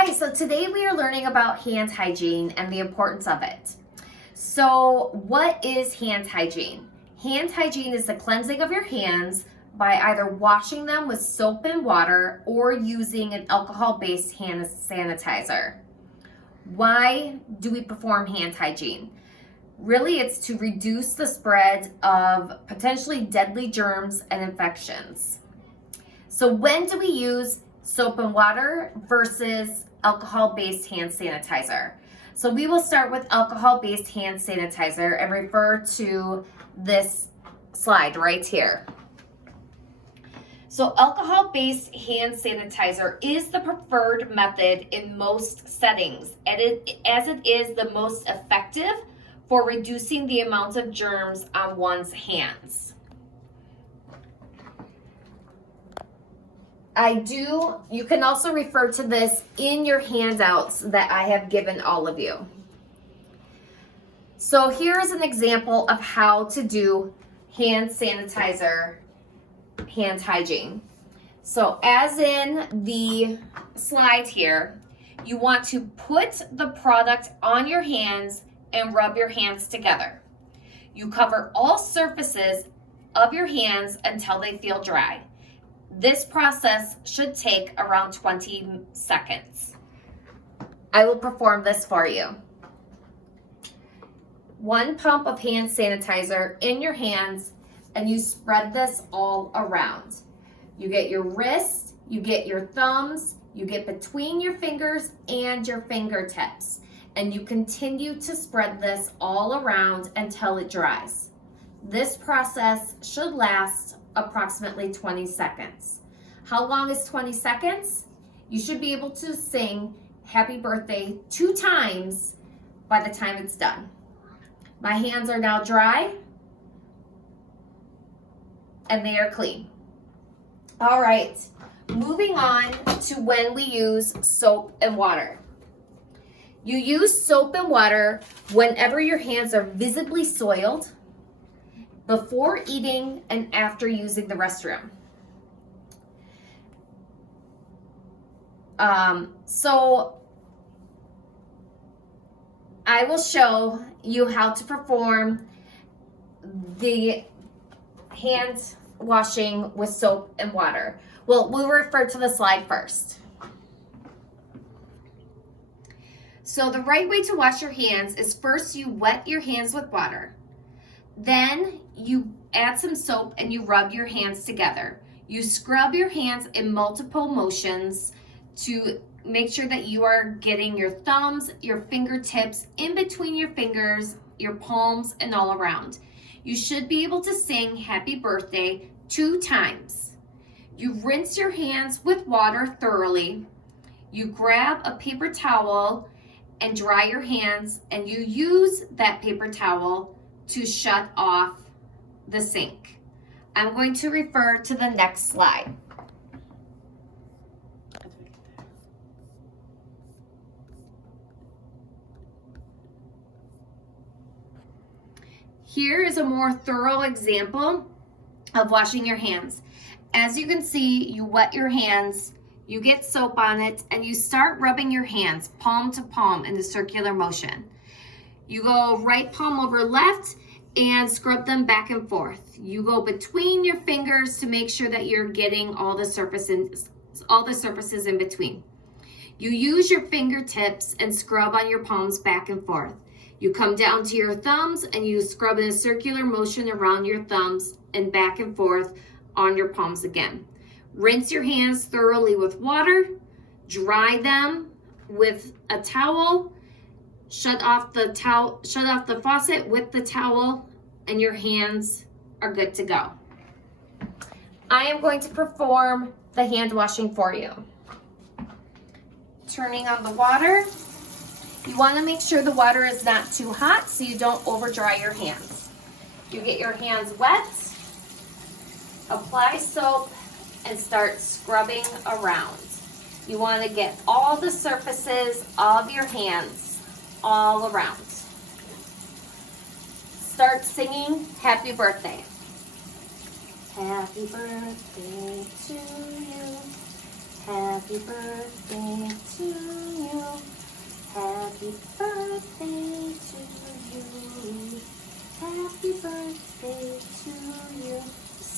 Hi, so today we are learning about hand hygiene and the importance of it. So what is hand hygiene? Hand hygiene is the cleansing of your hands by either washing them with soap and water or using an alcohol-based hand sanitizer. Why do we perform hand hygiene? Really, it's to reduce the spread of potentially deadly germs and infections. So when do we use soap and water versus alcohol-based hand sanitizer? So we will start with alcohol-based hand sanitizer and refer to this slide right here. So alcohol-based hand sanitizer is the preferred method in most settings, as it is the most effective for reducing the amount of germs on one's hands. You can also refer to this in your handouts that I have given all of you. So here's an example of how to do hand sanitizer, hand hygiene. So as in the slide here, you want to put the product on your hands and rub your hands together. You cover all surfaces of your hands until they feel dry. This process should take around 20 seconds. I will perform this for you. 1 pump of hand sanitizer in your hands, and you spread this all around. You get your wrist, you get your thumbs, you get between your fingers and your fingertips, and you continue to spread this all around until it dries. This process should last approximately 20 seconds. How long is 20 seconds? You should be able to sing happy birthday 2 times by the time it's done. My hands are now dry and they are clean. All right, moving on to when we use soap and water. You use soap and water whenever your hands are visibly soiled, before eating and after using the restroom. So I will show you how to perform the hand washing with soap and water. Well, we'll refer to the slide first. So the right way to wash your hands is first you wet your hands with water. Then you add some soap and you rub your hands together. You scrub your hands in multiple motions to make sure that you are getting your thumbs, your fingertips in between your fingers, your palms, and all around. You should be able to sing happy birthday 2 times. You rinse your hands with water thoroughly. You grab a paper towel and dry your hands, and you use that paper towel to shut off the sink. I'm going to refer to the next slide. Here is a more thorough example of washing your hands. As you can see, you wet your hands, you get soap on it, and you start rubbing your hands palm to palm in a circular motion. You go right palm over left and scrub them back and forth. You go between your fingers to make sure that you're getting all the surfaces in between. You use your fingertips and scrub on your palms back and forth. You come down to your thumbs and you scrub in a circular motion around your thumbs and back and forth on your palms again. Rinse your hands thoroughly with water, dry them with a towel, shut off the faucet with the towel, and your hands are good to go. I am going to perform the hand washing for you. Turning on the water. You want to make sure the water is not too hot so you don't over dry your hands. You get your hands wet, apply soap, and start scrubbing around. You want to get all the surfaces of your hands all around. Start singing happy birthday. Happy birthday to you. Happy birthday to you.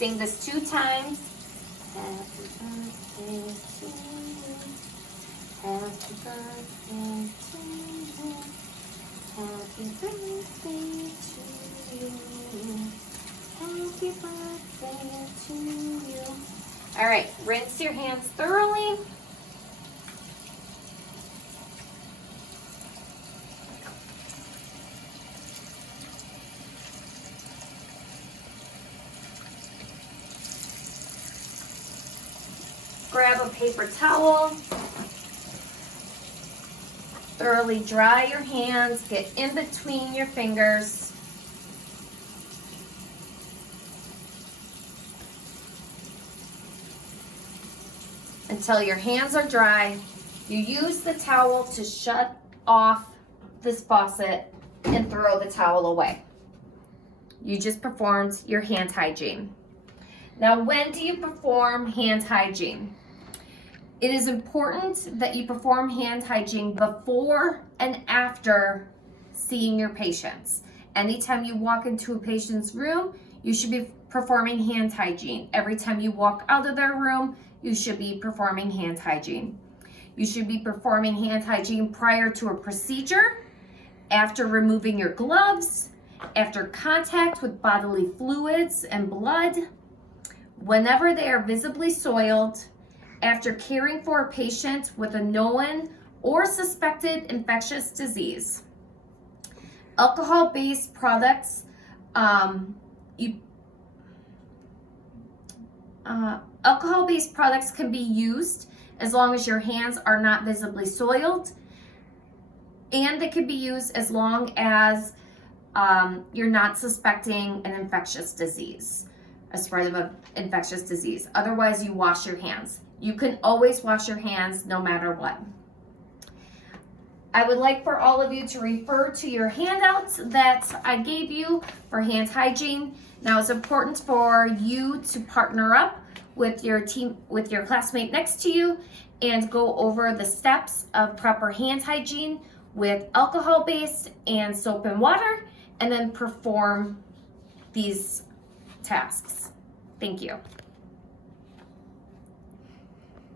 sing this 2 times. Happy birthday to you. Happy birthday to you. Happy birthday to you. Happy birthday to you. All right, rinse your hands thoroughly. Grab a paper towel. Thoroughly dry your hands. Get in between your fingers. Until your hands are dry. You use the towel to shut off this faucet and throw the towel away. You just performed your hand hygiene. Now, when do you perform hand hygiene? It is important that you perform hand hygiene before and after seeing your patients. Anytime you walk into a patient's room, you should be performing hand hygiene. Every time you walk out of their room, you should be performing hand hygiene. You should be performing hand hygiene prior to a procedure, after removing your gloves, after contact with bodily fluids and blood, whenever they are visibly soiled, after caring for a patient with a known or suspected infectious disease. Alcohol-based products, alcohol-based products can be used as long as your hands are not visibly soiled, and they can be used as long as you're not suspecting an infectious disease, a spread of an infectious disease. Otherwise, you wash your hands. You can always wash your hands no matter what. I would like for all of you to refer to your handouts that I gave you for hand hygiene. Now, it's important for you to partner up with your team, with your classmate next to you, and go over the steps of proper hand hygiene with alcohol-based and soap and water, and then perform these tasks. Thank you.